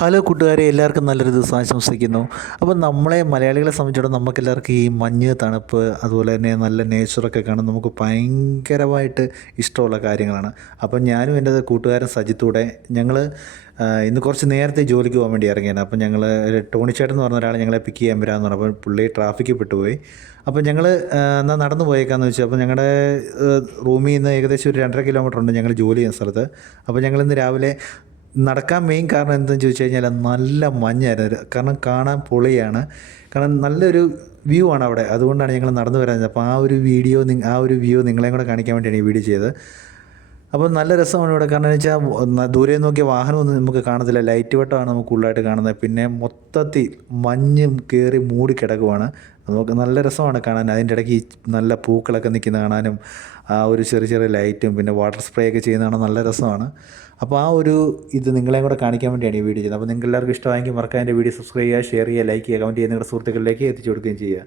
Hello കൂട്ടുകാരെ, എല്ലാവർക്കും നല്ലൊരു ദിവസം ആശംസിക്കുന്നു. അപ്പോൾ നമ്മളെ മലയാളികളെ സംബന്ധിച്ചിടത്തോളം നമുക്കെല്ലാവർക്കും ഈ മഞ്ഞ്, തണുപ്പ്, അതുപോലെ തന്നെ നല്ല നേച്ചറൊക്കെ കാണാൻ നമുക്ക് ഭയങ്കരമായിട്ട് ഇഷ്ടമുള്ള കാര്യങ്ങളാണ്. അപ്പം ഞാനും എൻ്റെ കൂട്ടുകാരൻ സജിത്തൂടെ ഞങ്ങൾ ഇന്ന് കുറച്ച് നേരത്തെ ജോലിക്ക് പോകാൻ വേണ്ടി ഇറങ്ങിയാണ്. അപ്പം ഞങ്ങൾ ടോണിച്ചേട്ടൻ എന്ന് പറഞ്ഞ ഒരാൾ ഞങ്ങളെ പിക്ക് ചെയ്യാൻ വരാമെന്ന് പറഞ്ഞു. അപ്പോൾ പുള്ളി ട്രാഫിക്കിൽ പെട്ടുപോയി. അപ്പം ഞങ്ങൾ എന്നാൽ നടന്നു പോയേക്കാന്ന് വെച്ചു. അപ്പോൾ ഞങ്ങളുടെ റൂമിൽ നിന്ന് ഏകദേശം ഒരു 2.5 കിലോമീറ്റർ ഉണ്ട് ഞങ്ങൾ ജോലി ചെയ്യുന്ന സ്ഥലത്ത്. അപ്പോൾ ഞങ്ങളിന്ന് രാവിലെ നടക്കാൻ മെയിൻ കാരണം എന്താണെന്ന് ചോദിച്ചു കഴിഞ്ഞാൽ നല്ല മഞ്ഞായിരുന്നു. കാരണം കാണാൻ പൊളിയാണ്. കാരണം നല്ലൊരു വ്യൂ ആണ് അവിടെ. അതുകൊണ്ടാണ് ഞങ്ങൾ നടന്നു വരാഞ്ഞത്. അപ്പോൾ ആ ഒരു വ്യൂ നിങ്ങളെയും കൂടെ കാണിക്കാൻ വേണ്ടിയാണ് ഈ വീഡിയോ ചെയ്തത്. അപ്പോൾ നല്ല രസമാണ് ഇവിടെ. കാരണം എന്ന് വെച്ചാൽ ദൂരെ നോക്കിയ വാഹനമൊന്നും നമുക്ക് കാണത്തില്ല. ലൈറ്റ് വെട്ടമാണ് നമുക്ക് ഉള്ളായിട്ട് കാണുന്നത്. പിന്നെ മൊത്തത്തിൽ മഞ്ഞ് കയറി മൂടി കിടക്കുവാണ്. നമുക്ക് നല്ല രസമാണ് കാണാൻ. അതിൻ്റെ ഇടയ്ക്ക് ഈ നല്ല പൂക്കളൊക്കെ നിൽക്കുന്ന കാണാനും ആ ഒരു ചെറിയ ചെറിയ ലൈറ്റും പിന്നെ വാട്ടർ സ്പ്രേ ഒക്കെ ചെയ്യുന്ന കാണാൻ നല്ല രസമാണ്. അപ്പോൾ ആ ഒരു ഇത് നിങ്ങളെയും കൂടെ കാണിക്കാൻ വേണ്ടിയാണ് ഈ വീഡിയോ ചെയ്യുന്നത്. അപ്പോൾ നിങ്ങൾക്ക് എല്ലാവർക്കും ഇഷ്ടമായെങ്കിൽ മറക്കാൻ എൻ്റെ വീഡിയോ സബ്സ്ക്രൈബ് ചെയ്യുക, ഷെയർ ചെയ്യുക, ലൈക്ക് ചെയ്യുക, കമൻറ്റ് ചെയ്യുക, നിങ്ങളുടെ സുഹൃത്തുക്കളിലേക്ക് എത്തിച്ചു കൊടുക്കുകയും ചെയ്യുക.